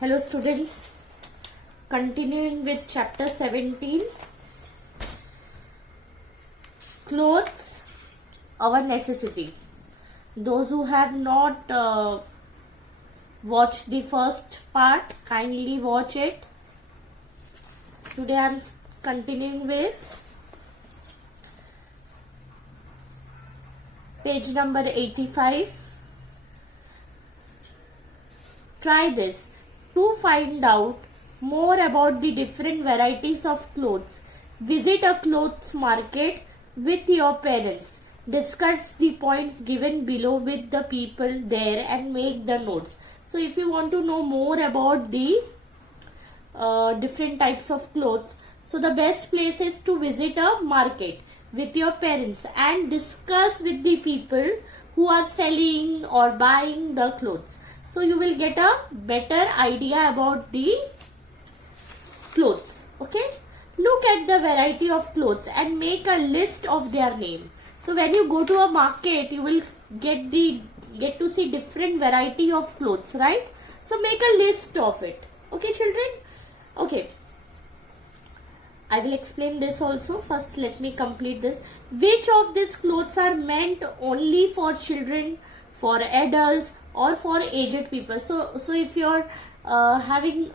Hello students, continuing with chapter 17, clothes, our necessity. Those who have not watched the first part, kindly watch it. Today I am continuing with page number 85. Try this. To find out more about the different varieties of clothes, visit a clothes market with your parents. Discuss the points given below with the people there and make the notes. So if you want to know more about the different types of clothes, so the best place is to visit a market with your parents and discuss with the people who are selling or buying the clothes. So you will get a better idea about the clothes. Okay. Look at the variety of clothes and make a list of their name. So when you go to a market, you will get to see different variety of clothes, right? So make a list of it. Okay, children? Okay. I will explain this also. First, let me complete this. Which of these clothes are meant only for children, for adults, or for aged people? So if you're having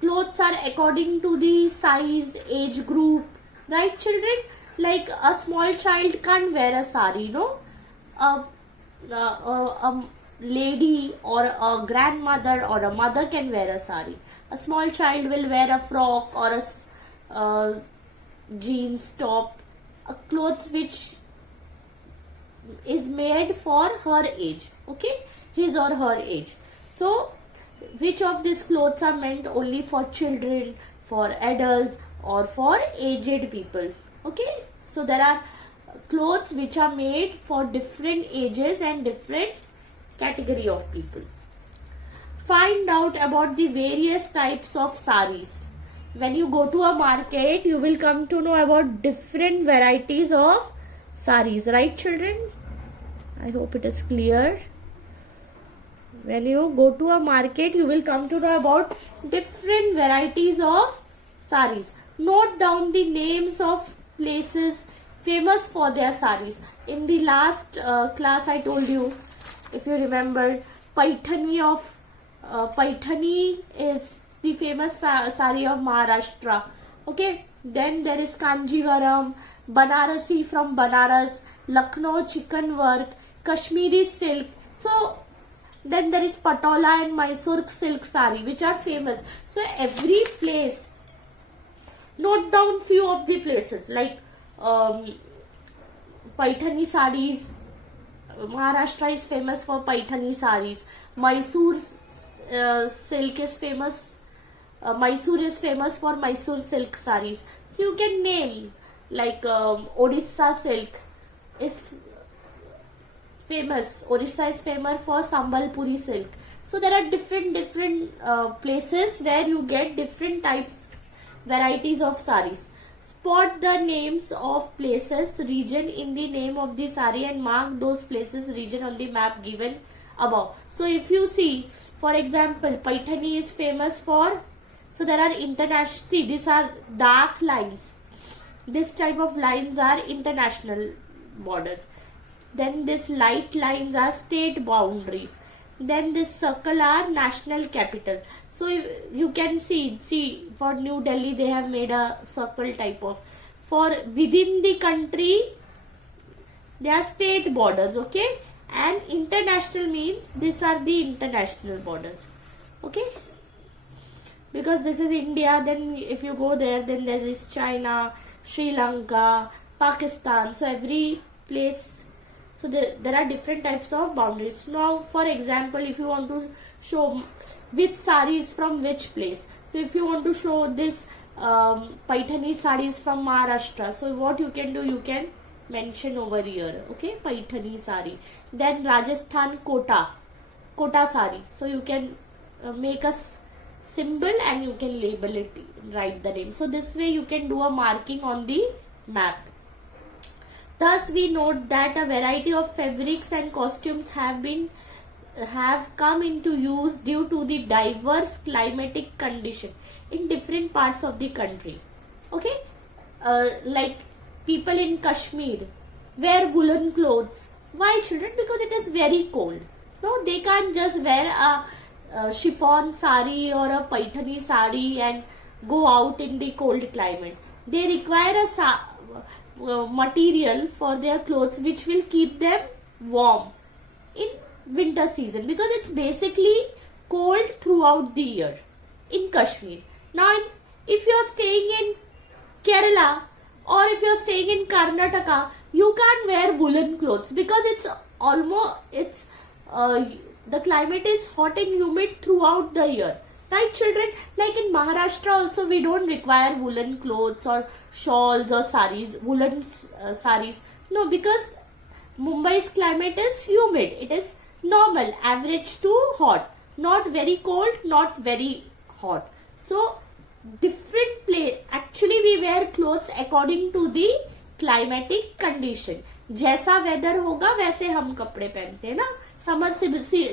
clothes are according to the size, age group, right, children? Like a small child can't wear a sari, no? A lady or a grandmother or a mother can wear a sari. A small child will wear a frock or a jeans top, clothes which is made for her age, okay, his or her age. So which of these clothes are meant only for children, for adults, or for aged people? Okay, so there are clothes which are made for different ages and different category of people. Find out about the various types of saris. When you go to a market, you will come to know about different varieties of saris, right, children? I hope it is clear. When you go to a market, you will come to know about different varieties of saris. Note down the names of places famous for their saris. In the last class, I told you, if you remember, Paithani is the famous sari of Maharashtra. Okay. Then there is Kanjivaram, Banarasi from Banaras, Lucknow chicken work, Kashmiri silk. So then there is Patola and Mysore silk sari, which are famous. So every place, note down few of the places like Paithani saris. Maharashtra is famous for Paithani saris. Mysore silk is famous. Mysore is famous for Mysore silk saris. So you can name like Odisha silk is famous. Orissa is famous for Sambalpuri silk. So there are different places where you get different types, varieties of saris. Spot the names of places, region in the name of the sari and mark those places, region on the map given above. So if you see, for example, Paithani is famous for, so there are international, see, these are dark lines. This type of lines are international borders. Then this light lines are state boundaries. Then this circle are national capital. So you can see for New Delhi they have made a circle type of. For within the country, they are state borders, okay? And international means these are the international borders, okay? Because this is India, then if you go there, then there is China, Sri Lanka, Pakistan. So every place, so there are different types of boundaries. Now, for example, if you want to show which sari is from which place. So if you want to show this Paithani sari is from Maharashtra. So what you can do, you can mention over here, okay, Paithani sari. Then Rajasthan Kota sari. So you can make a symbol and you can label it, write the name. So this way you can do a marking on the map. Thus we note that a variety of fabrics and costumes have been have come into use due to the diverse climatic condition in different parts of the country. Okay, like people in Kashmir wear woolen clothes. Why, children? Because it is very cold. No, they can't just wear a chiffon sari or a paithani sari and go out in the cold climate. They require a material for their clothes which will keep them warm in winter season, because it's basically cold throughout the year in Kashmir. Now, if you're staying in Kerala or if you're staying in Karnataka, you can't wear woolen clothes because it's the climate is hot and humid throughout the year. Right, children? Like in Maharashtra also, we don't require woolen clothes or shawls or saris, woolen saris. No, because Mumbai's climate is humid. It is normal, average to hot. Not very cold, not very hot. So, different place. Actually, we wear clothes according to the climatic condition. जैसा weather होगा वैसे हम कपड़े पहनते हैं ना.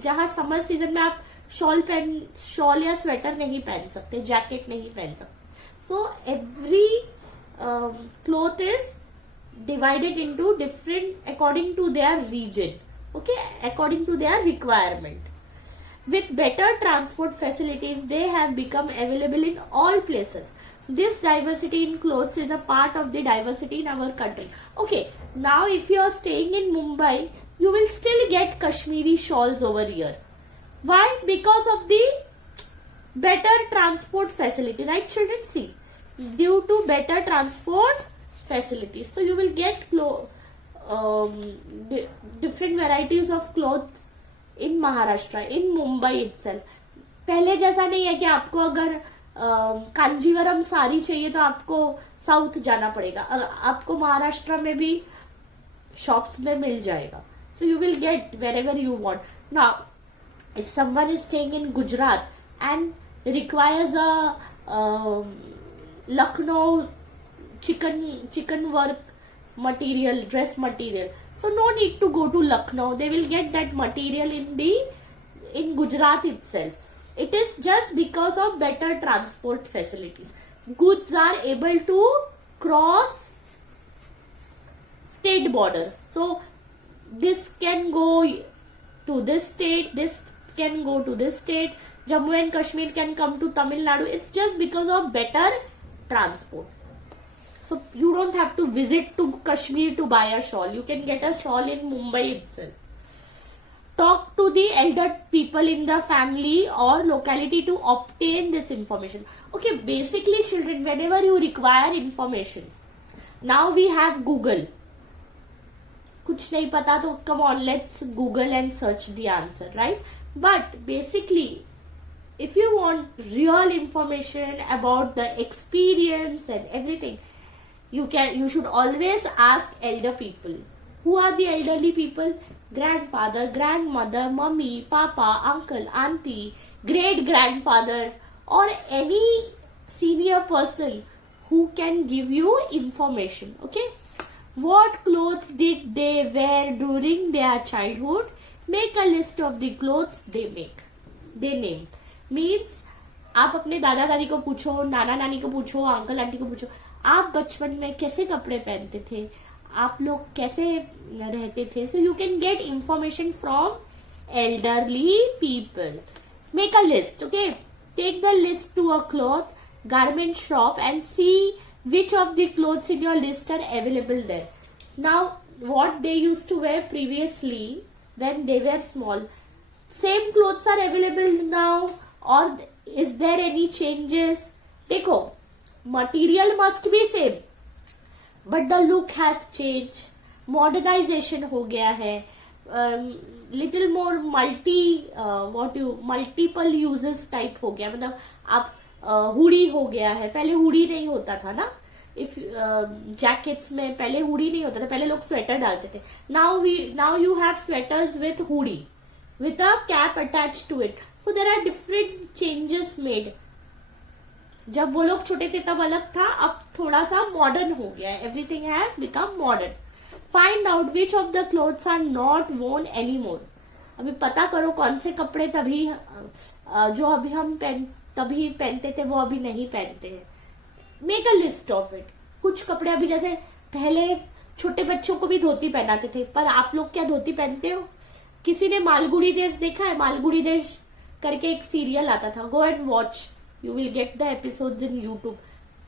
जहाँ summer season में आप शॉल या स्वेटर नहीं पहन सकते, जैकेट नहीं पहन सकते. So every cloth is divided into different according to their region, okay, according to their requirement. With better transport facilities, they have become available in all places. This diversity in clothes is a part of the diversity in our country. Okay, now if you are staying in Mumbai, you will still get Kashmiri shawls over here. Why? Because of the better transport facility, right, children? See, due to better transport facilities, so you will get different varieties of clothes in Maharashtra, in Mumbai itself. पहले जैसा नहीं है कि आपको अगर कांजीवरम साड़ी चाहिए तो आपको साउथ जाना पड़ेगा. आपको महाराष्ट्र में भी शॉप्स में मिल जाएगा. So you will get wherever you want. Now, if someone is staying in Gujarat and requires a Lucknow chicken work material, dress material, so no need to go to Lucknow. They will get that material in Gujarat itself. It is just because of better transport facilities. Goods are able to cross state border. So this can go to this state, this can go to this state. Jammu and Kashmir can come to Tamil Nadu. It's just because of better transport. So you don't have to visit to Kashmir to buy a shawl. You can get a shawl in Mumbai itself. Talk to the elder people in the family or locality to obtain this information. Okay, basically children, whenever you require information, now we have Google. कुछ नहीं पता तो come on, let's Google and search the answer, right? But basically, if you want real information about the experience and everything, you should always ask elder people. Who are the elderly people? Grandfather, grandmother, mummy, papa, uncle, auntie, great grandfather, or any senior person who can give you information. Okay, what clothes did they wear during their childhood? Make a list of the clothes they name. Means आप अपने दादा दादी को पूछो, नाना नानी को पूछो, uncle aunty को पूछो, आप बचपन में कैसे कपड़े पहनते थे, आप लोग कैसे रहते थे. So you can get information from elderly people. Make a list, okay? Take the list to a cloth garment shop and see which of the clothes in your list are available there. Now, what they used to wear previously when they were small, same clothes are available now, or is there any changes? देखो, material must be same, but the look has changed. Modernization हो गया है. Little more multiple uses type हो गया. मतलब आप hoodie हो गया है. पहले हुडी नहीं होता था ना. If jackets में पहले हुडी नहीं होता था. पहले लोग स्वेटर डालते थे. Now you have sweaters with hoodie, with a cap attached to it. So there are different changes made. जब वो लोग छोटे थे तब अलग था, अब थोड़ा सा मॉडर्न हो गया है. Everything has become modern. Find out which of the clothes are not worn anymore. अभी पता करो कौन से कपड़े तभी जो अभी हम तभी पहनते थे वो अभी नहीं पहनते हैं. Make a list of it. कुछ कपड़े अभी जैसे पहले छोटे बच्चों को भी धोती पहनाते थे, पर आप लोग क्या धोती पहनते हो? किसी ने मालगुड़ी देश देखा है? मालगुड़ी देश करके एक सीरियल आता था. Go and watch, you will get the episodes in YouTube.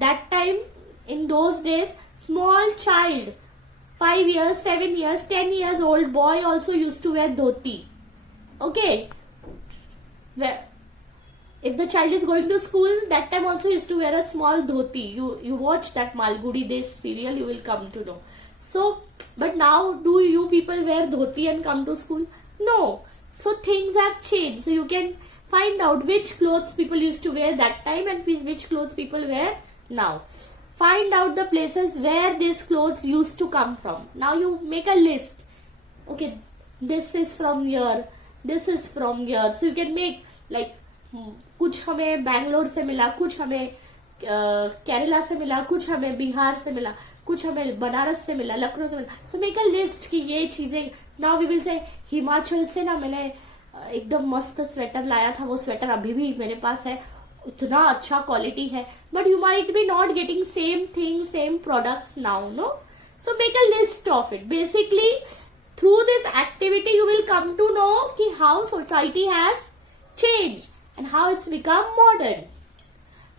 That time, in those days, small child, 5 years, 7 years, 10 years old boy also used to wear dhoti. Okay? If the child is going to school, that time also used to wear a small dhoti. You watch that Malgudi Desh serial, you will come to know. So, but now, do you people wear dhoti and come to school? No. So, things have changed. So, you can find out which clothes people used to wear that time and which clothes people wear now. Find out the places where these clothes used to come from. Now you make a list. Okay, this is from here, this is from here. So you can make like कुछ हमें बैंगलोर से मिला, कुछ हमें केरला से मिला, कुछ हमें बिहार से मिला, कुछ हमें बनारस से मिला, लखनऊ से मिला. सो मेक अ लिस्ट कि ये चीजें. Now we will say Himachal से ना मैंने एकदम मस्त स्वेटर लाया था, वो स्वेटर अभी भी मेरे पास है, इतना अच्छा क्वालिटी है. But you might be not getting same thing, same products now, no. So make a list of it. Basically through this activity you will come to know कि how society has change and how it's become modern.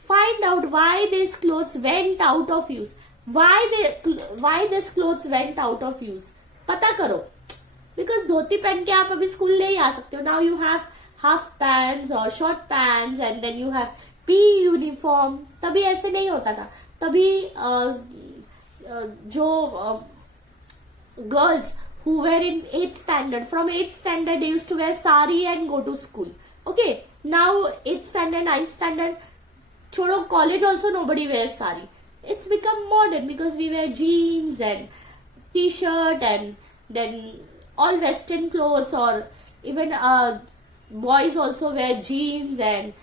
Find out why these clothes went out of use. Why these clothes went out of use. पता करो. Because धोती पहन के आप अभी school नहीं आ सकते हो. Now you have half pants or short pants and then you have PE uniform. तभी ऐसे नहीं होता था. तभी जो girls who were in 8th standard, from 8th standard they used to wear sari and go to school. Okay, now 8th standard, 9th standard, छोड़ो, college also nobody wears sari. It's become modern because we wear jeans and t-shirt and then all western clothes, or even boys also wear jeans and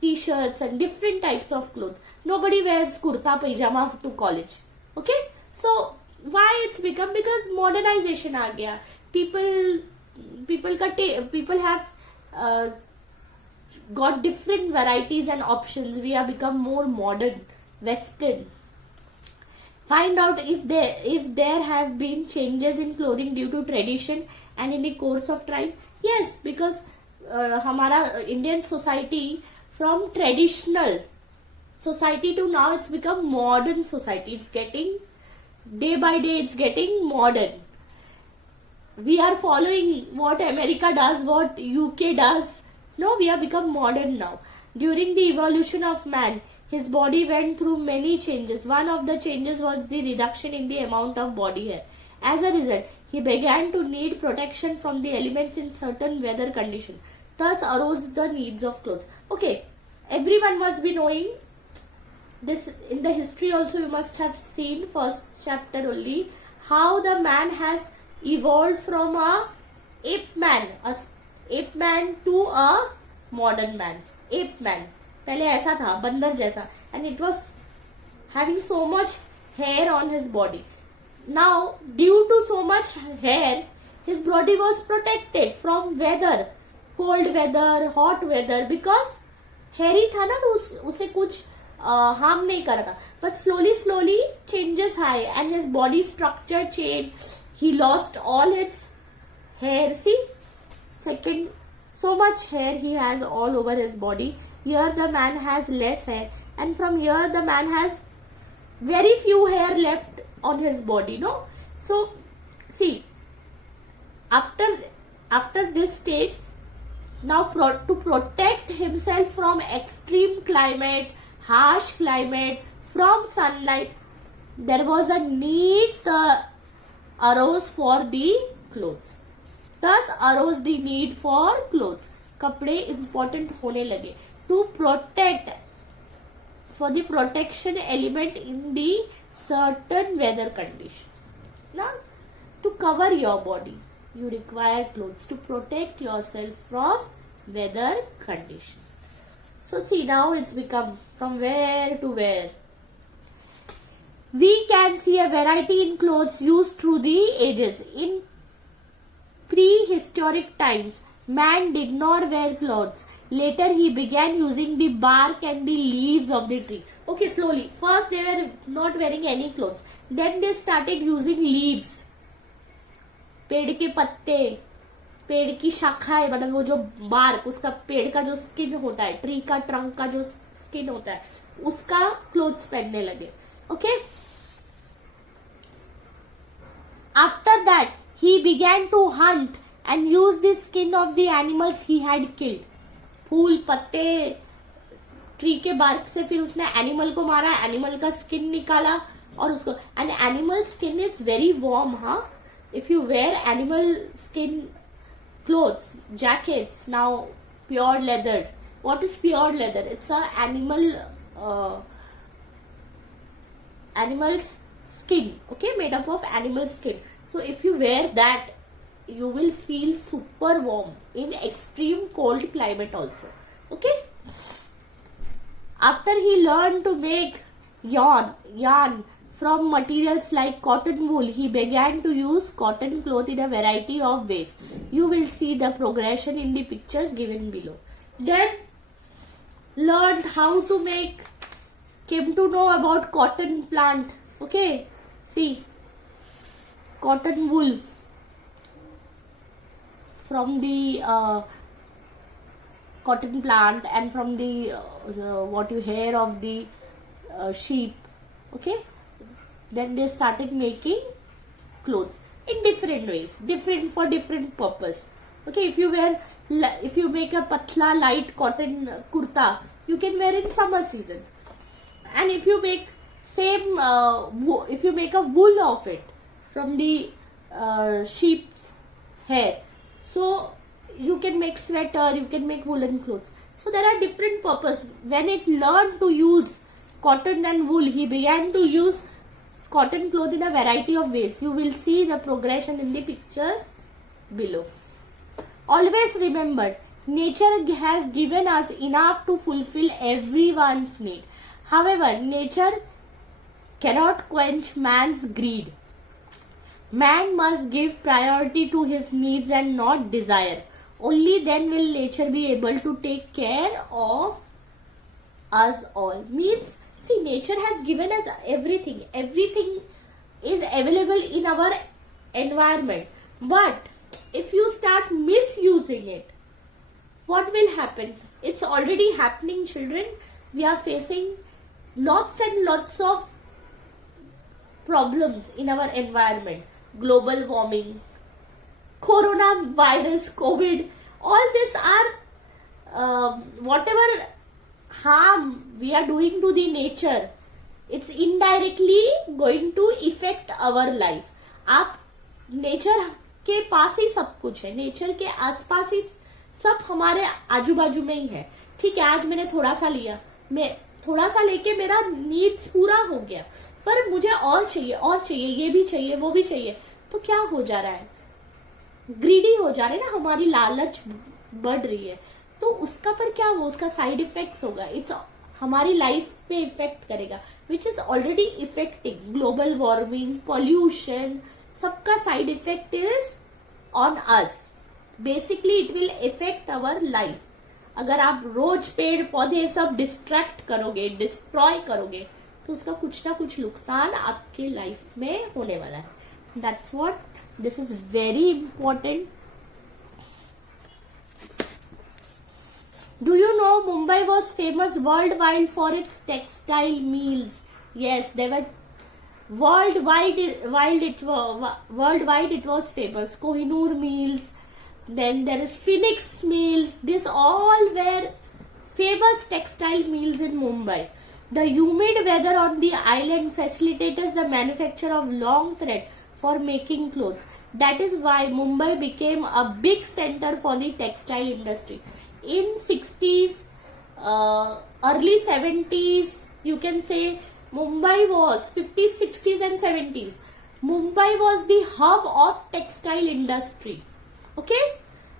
t-shirts and different types of clothes. Nobody wears kurta pajama to college. Okay, so why it's become? Because modernization आ गया. People have got different varieties and options. We have become more modern, western. Find out if there have been changes in clothing due to tradition and in the course of time. Yes, because हमारा Indian society, from traditional society to now it's become modern society. It's getting, day by day it's getting modern. We are following what America does, what UK does. No, we have become modern now. During the evolution of man, his body went through many changes. One of the changes was the reduction in the amount of body hair. As a result, he began to need protection from the elements in certain weather conditions. Thus arose the needs of clothes. Okay, everyone must be knowing this. In the history also you must have seen, first chapter only, how the man has evolved from a ape man to a modern man. Ape man पहले ऐसा था, बंदर जैसा, and it was having so much hair on his body. Now due to so much hair, his body was protected from weather, cold weather, hot weather, because hairy था ना, तो उसे कुछ harm नहीं कर रहा था. But slowly changes high and his body structure changed. He lost all its hair. See, second, so much hair he has all over his body. Here the man has less hair, and from here the man has very few hair left on his body. No, so see, after this stage, now to protect himself from extreme climate, harsh climate, from sunlight, there was a need arose for the clothes. Thus arose the need for clothes. कपड़े important होने लगे to protect, for the protection element in the certain weather condition. Now, to cover your body, you require clothes to protect yourself from weather condition. So see, now it's become from where to where. We can see a variety in clothes used through the ages. In prehistoric times, man did not wear clothes. Later he began using the bark and the leaves of the tree. Okay, slowly. First they were not wearing any clothes. Then they started using leaves. पेड़ के पत्ते, पेड़ की शाखाएं, मतलब वो जो bark, उसका पेड़ का जो स्किन होता है, ट्री का ट्रंक का जो स्किन होता है, उसका क्लोथ्स पहनने लगे. Okay. After that, he began to hunt and use the skin of the animals he had killed. फूल पत्ते ट्री के बार्क से फिर उसने एनिमल को मारा, एनिमल का स्किन निकाला और उसको. And animal skin is very warm. हाँ, if you wear animal skin clothes, jackets, now pure leather. What is pure leather? It's a animal's skin, okay, made up of animal skin. So if you wear that, you will feel super warm in extreme cold climate also. Okay. After he learned to make yarn from materials like cotton wool, he began to use cotton cloth in a variety of ways. You will see the progression in the pictures given below. Then learned how to make, came to know about cotton plant. Okay, see, cotton wool from the cotton plant and from the what you hear of the sheep. Okay, then they started making clothes in different ways, different for different purpose. Okay, if you make a patla light cotton kurta, you can wear in summer season. And if you make if you make a wool of it from the sheep's hair, so you can make sweater, you can make woolen clothes. So there are different purposes. When it learned to use cotton and wool, he began to use cotton cloth in a variety of ways. You will see the progression in the pictures below. Always remember, nature has given us enough to fulfill everyone's need. However, nature cannot quench man's greed. Man must give priority to his needs and not desire. Only then will nature be able to take care of us all. Means, see, nature has given us everything. Everything is available in our environment. But if you start misusing it, what will happen? It's already happening, children. We are facing lots and lots of problems in our environment. Global warming, coronavirus, COVID, all this are whatever harm we are doing to the nature, it's indirectly going to affect our life. आप nature के पास ही सब कुछ है, nature के आसपास ही सब हमारे आजू बाजू में ही है. ठीक है, आज मैंने थोड़ा सा लिया, मैं थोड़ा सा लेके मेरा नीड्स पूरा हो गया, पर मुझे और चाहिए, ये भी चाहिए, वो भी चाहिए. तो क्या हो जा रहा है? ग्रीडी हो जा रहे हैं ना, हमारी लालच बढ़ रही है. तो उसका पर क्या हो, उसका साइड इफेक्ट्स होगा. इट्स हमारी लाइफ पे इफेक्ट करेगा, which is already affecting. Global warming, pollution, सबका side effect is on us. Basically it will affect our life. अगर आप रोज पेड़ पौधे सब डिस्ट्रैक्ट करोगे, डिस्ट्रॉय करोगे, तो उसका कुछ ना कुछ नुकसान आपके लाइफ में होने वाला है. That's what, this is very important. Do you know Mumbai was famous worldwide for its textile mills? Yes, they were worldwide. Worldwide it was famous. Kohinoor mills. Then there is Phoenix mills. These all were famous textile mills in Mumbai. The humid weather on the island facilitates the manufacture of long thread for making clothes. That is why Mumbai became a big center for the textile industry. In 60s, early 70s, you can say Mumbai was 50s, 60s and 70s. Mumbai was the hub of textile industry. Okay?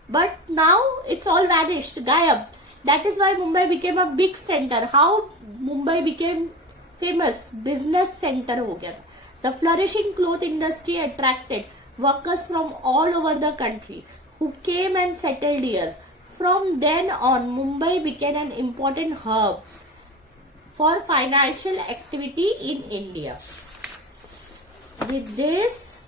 But now it's all vanished, gayab. That is why Mumbai became a big center. How Mumbai became famous? Business center हो गया था. The flourishing cloth industry attracted workers from all over the country who came and settled here. From then on, Mumbai became an important hub for financial activity in India. With this,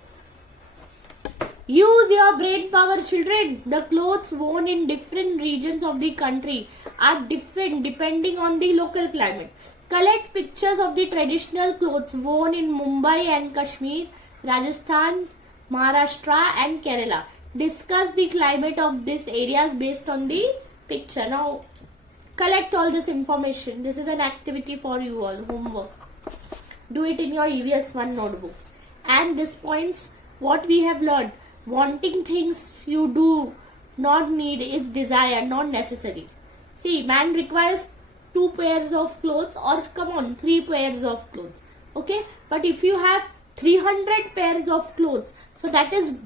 use your brain power, children. The clothes worn in different regions of the country are different depending on the local climate. Collect pictures of the traditional clothes worn in Mumbai and Kashmir, Rajasthan, Maharashtra and Kerala. Discuss the climate of these areas based on the picture. Now, collect all this information. This is an activity for you all, homework. Do it in your EVS 1 notebook. And this points what we have learned. Wanting things you do not need is desire, not necessary. See, man requires 2 pairs of clothes or 3 pairs of clothes. Okay, but if you have 300 pairs of clothes, so that is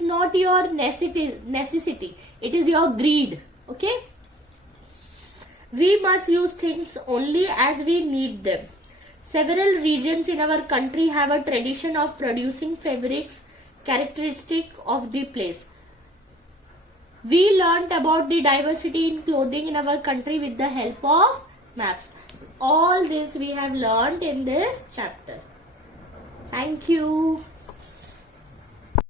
not your necessity. It is your greed. Okay. We must use things only as we need them. Several regions in our country have a tradition of producing fabrics characteristic of the place. We learnt about the diversity in clothing in our country with the help of maps. All this we have learnt in this chapter. Thank you.